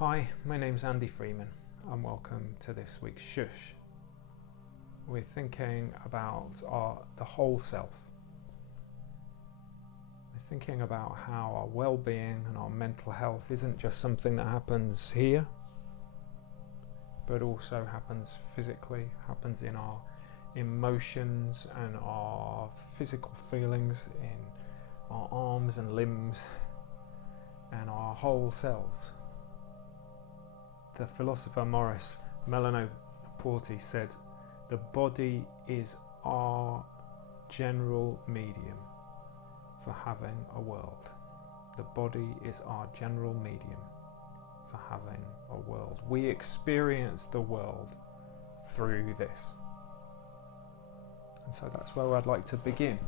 Hi, my name's Andy Freeman and welcome to this week's Shhh. We're thinking about the whole self. We're thinking about how our well-being and our mental health isn't just something that happens here, but also happens physically, happens in our emotions and our physical feelings, in our arms and limbs and our whole selves. The philosopher Maurice Merleau-Ponty said, "The body is our general medium for having a world." The body is our general medium for having a world. We experience the world through this. And so that's where I'd like to begin,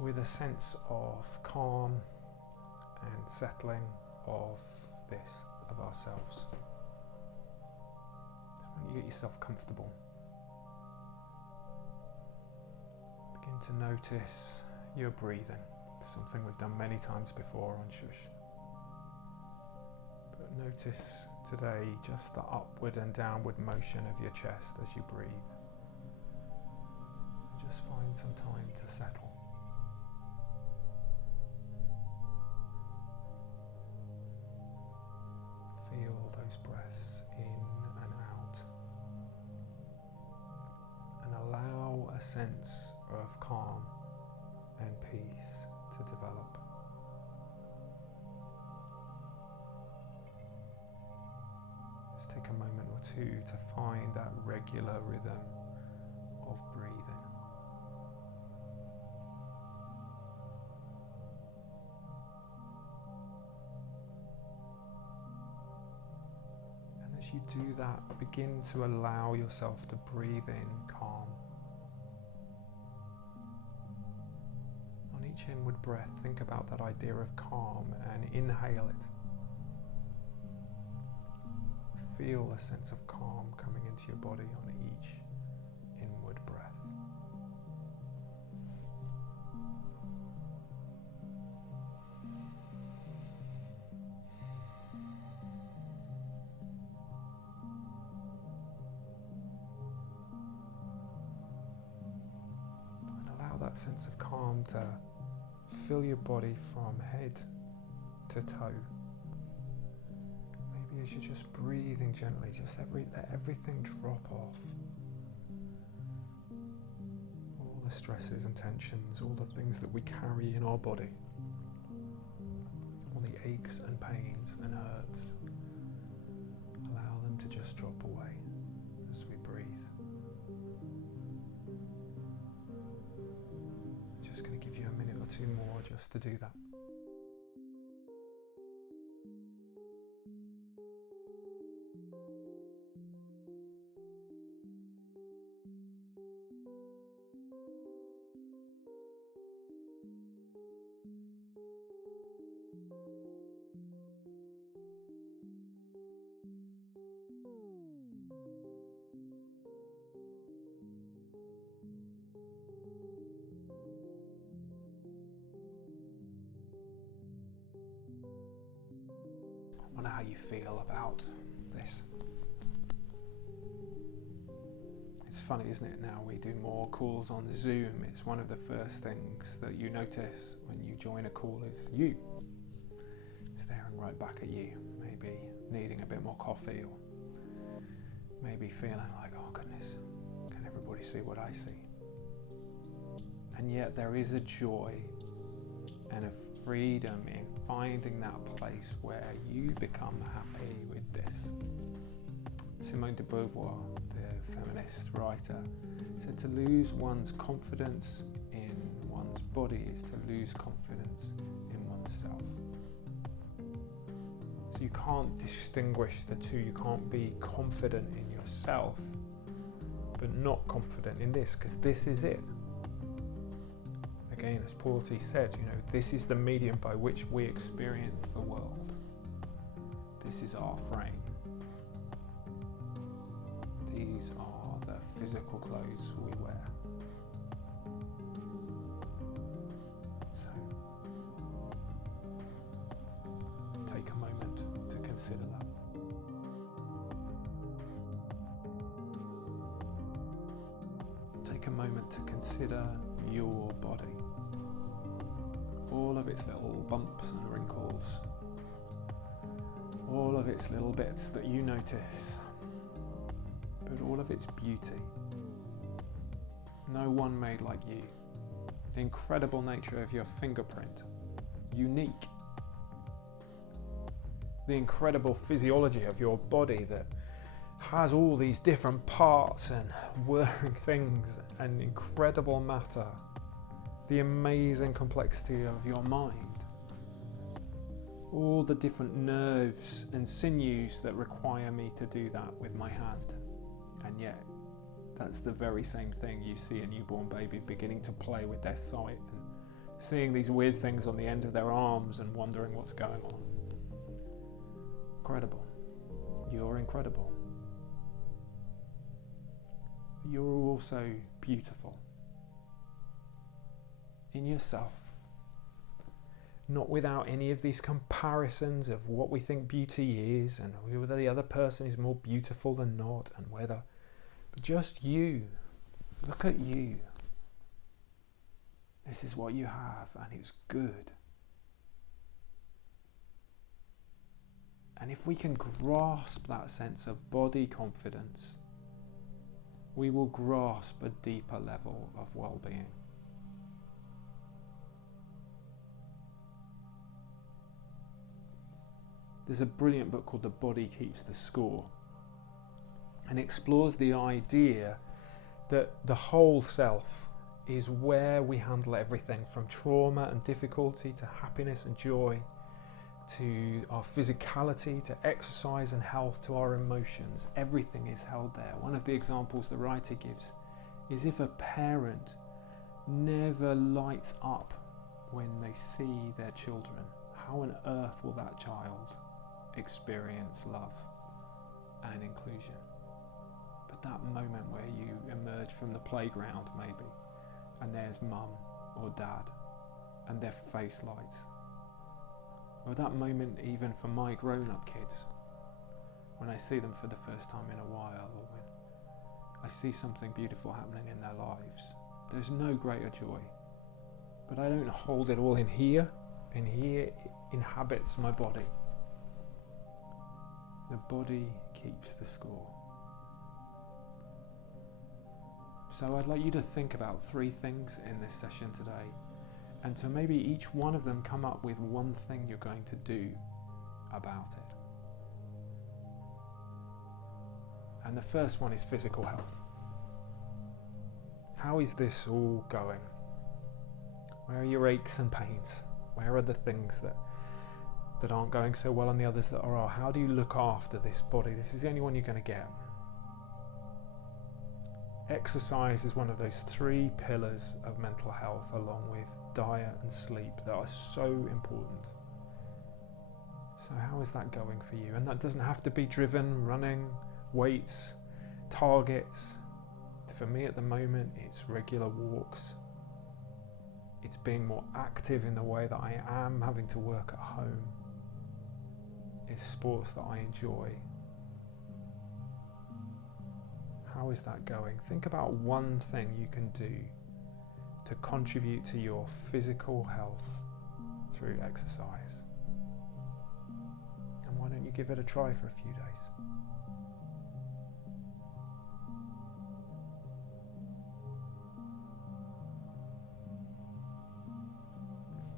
with a sense of calm and settling of this, of ourselves. When you get yourself comfortable, begin to notice your breathing. It's something we've done many times before on Shhh. But notice today just the upward and downward motion of your chest as you breathe. And just find some time to settle. Feel those breaths in and out, and allow a sense of calm and peace to develop. Just take a moment or two to find that regular rhythm of breathing. As you do that, begin to allow yourself to breathe in calm. On each inward breath, think about that idea of calm and inhale it. Feel a sense of calm coming into your body on each inward breath. That sense of calm to fill your body from head to toe. Maybe as you're just breathing gently, just let everything drop off. All the stresses and tensions, all the things that we carry in our body, all the aches and pains and hurts. Allow them to just drop away as we breathe. Just going to give you a minute or two more just to do that. I wonder how you feel about this. It's funny, isn't it? Now we do more calls on Zoom. It's one of the first things that you notice when you join a call is you staring right back at you, maybe needing a bit more coffee, or maybe feeling like, oh goodness, can everybody see what I see? And yet there is a joy and a freedom in finding that place where you become happy with this. Simone de Beauvoir, the feminist writer, said to lose one's confidence in one's body is to lose confidence in oneself. So you can't distinguish the two. You can't be confident in yourself but not confident in this, because this is it. Again, as Ponty said, this is the medium by which we experience the world. This is our frame. These are the physical clothes we wear. So, take a moment to consider that. Take a moment to consider your body. All of its little bumps and wrinkles. All of its little bits that you notice. But all of its beauty. No one made like you. The incredible nature of your fingerprint. Unique. The incredible physiology of your body that has all these different parts and whirring things and incredible matter. The amazing complexity of your mind. All the different nerves and sinews that require me to do that with my hand. And yet, that's the very same thing you see a newborn baby beginning to play with their sight and seeing these weird things on the end of their arms and wondering what's going on. Incredible. You're incredible. You're also beautiful. In yourself. Not without any of these comparisons of what we think beauty is and whether the other person is more beautiful than not and whether, but just you. Look at you. This is what you have and it's good. And if we can grasp that sense of body confidence, we will grasp a deeper level of well-being. There's a brilliant book called The Body Keeps the Score, and explores the idea that the whole self is where we handle everything from trauma and difficulty to happiness and joy, to our physicality, to exercise and health, to our emotions. Everything is held there. One of the examples the writer gives is if a parent never lights up when they see their children, how on earth will that child experience love and inclusion? But that moment where you emerge from the playground maybe, and there's mum or dad and their face lights. Or that moment even for my grown-up kids, when I see them for the first time in a while, or when I see something beautiful happening in their lives. There's no greater joy. But I don't hold it all in here. In here it inhabits my body. The body keeps the score. So I'd like you to think about 3 things in this session today, and to maybe each one of them come up with one thing you're going to do about it. And the first one is physical health. How is this all going? Where are your aches and pains? Where are the things that aren't going so well and the others that are? How do you look after this body? This is the only one you're going to get. Exercise is one of those 3 pillars of mental health, along with diet and sleep, that are so important. So how is that going for you? And that doesn't have to be driven, running, weights, targets. For me at the moment, it's regular walks. It's being more active in the way that I am having to work at home. It's sports that I enjoy. How is that going? Think about one thing you can do to contribute to your physical health through exercise. And why don't you give it a try for a few days?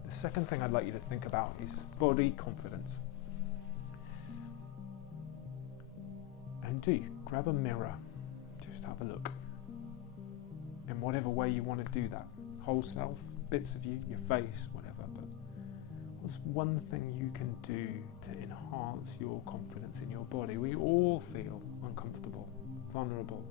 The second thing I'd like you to think about is body confidence. And grab a mirror. Just have a look. In whatever way you want to do that. Whole self, bits of you, your face, whatever. But what's one thing you can do to enhance your confidence in your body? We all feel uncomfortable, vulnerable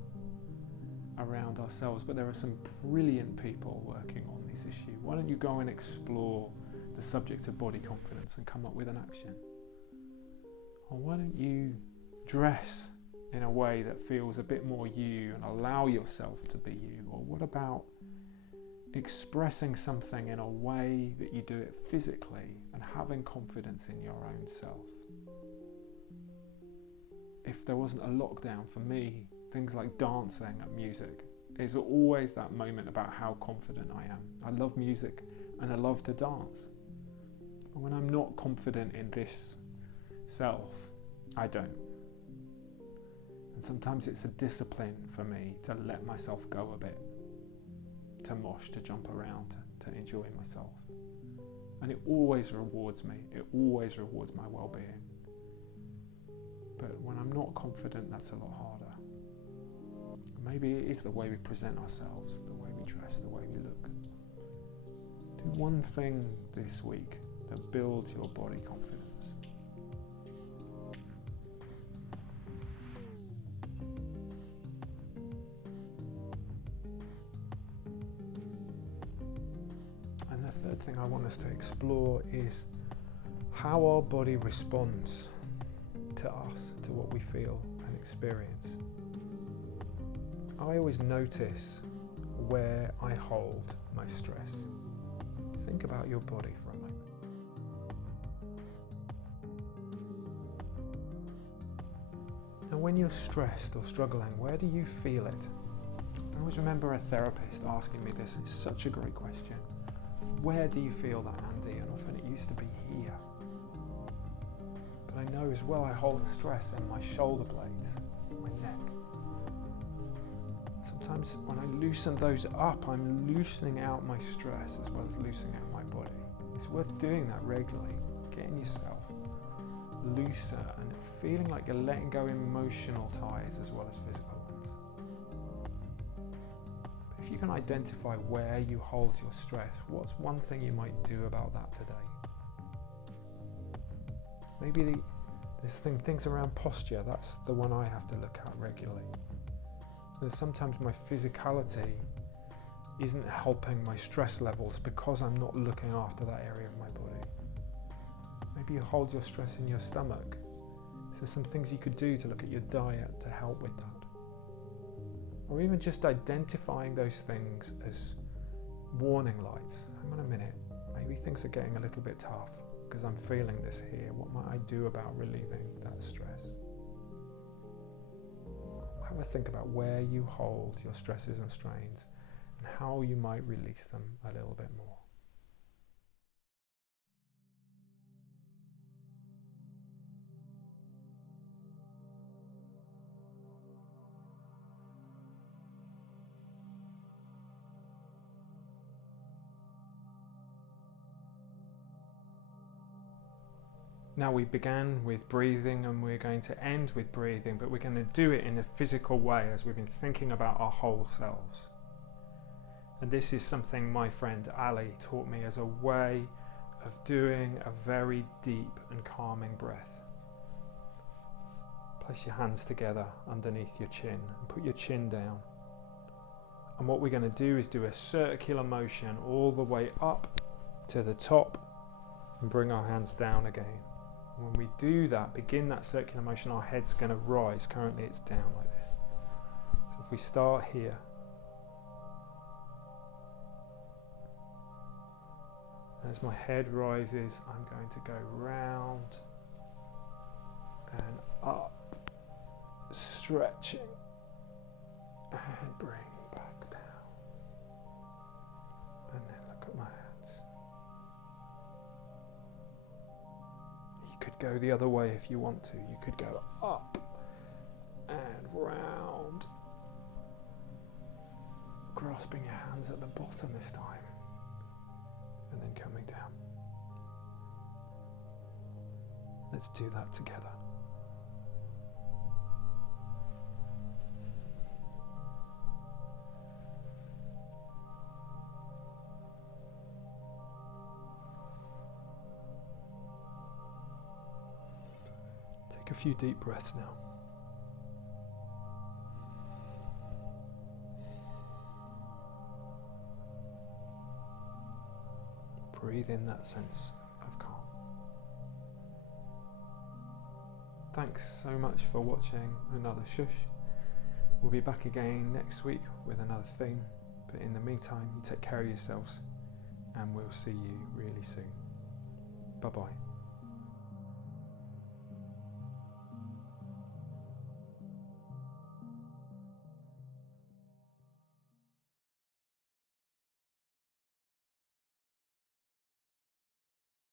around ourselves, but there are some brilliant people working on this issue. Why don't you go and explore the subject of body confidence and come up with an action? Or why don't you dress in a way that feels a bit more you and allow yourself to be you? Or what about expressing something in a way that you do it physically and having confidence in your own self? if there wasn't a lockdown, for me, things like dancing and music is always that moment about how confident I am. I love music and I love to dance. But when I'm not confident in this self, I don't. And sometimes it's a discipline for me to let myself go a bit, to mosh, to jump around, to enjoy myself. And it always rewards me. It always rewards my well-being. But when I'm not confident, that's a lot harder. Maybe it is the way we present ourselves, the way we dress, the way we look. Do one thing this week that builds your body confidence. And the third thing I want us to explore is how our body responds to us, to what we feel and experience. I always notice where I hold my stress. Think about your body for a moment. And when you're stressed or struggling, where do you feel it? I always remember a therapist asking me this. It's such a great question. Where do you feel that, Andy? And often it used to be here. But I know as well I hold stress in my shoulder blades, my neck. Sometimes when I loosen those up, I'm loosening out my stress as well as loosening out my body. It's worth doing that regularly, getting yourself looser and feeling like you're letting go emotional ties as well as physical ones. But if you can identify where you hold your stress, what's one thing you might do about that today? Maybe there's things around posture. That's the one I have to look at regularly. And sometimes my physicality isn't helping my stress levels because I'm not looking after that area of my body. Maybe you hold your stress in your stomach. So there's some things you could do to look at your diet to help with that. Or even just identifying those things as warning lights. Hang on a minute, maybe things are getting a little bit tough because I'm feeling this here. What might I do about relieving that stress? Have a think about where you hold your stresses and strains and how you might release them a little bit more. Now, we began with breathing and we're going to end with breathing, but we're going to do it in a physical way as we've been thinking about our whole selves. And this is something my friend Ali taught me as a way of doing a very deep and calming breath. Place your hands together underneath your chin and put your chin down. And what we're going to do is do a circular motion all the way up to the top and bring our hands down again. When we do that, begin that circular motion, our head's going to rise. Currently it's down like this. So if we start here, as my head rises, I'm going to go round and up, stretching, and bring back down. And then look at my hands. You could go the other way if you want to. You could go up and round, grasping your hands at the bottom this time, and then coming down. Let's do that together. Take a few deep breaths now. Breathe in that sense of calm. Thanks so much for watching another Shhh. We'll be back again next week with another theme, but in the meantime, you take care of yourselves and we'll see you really soon. Bye bye.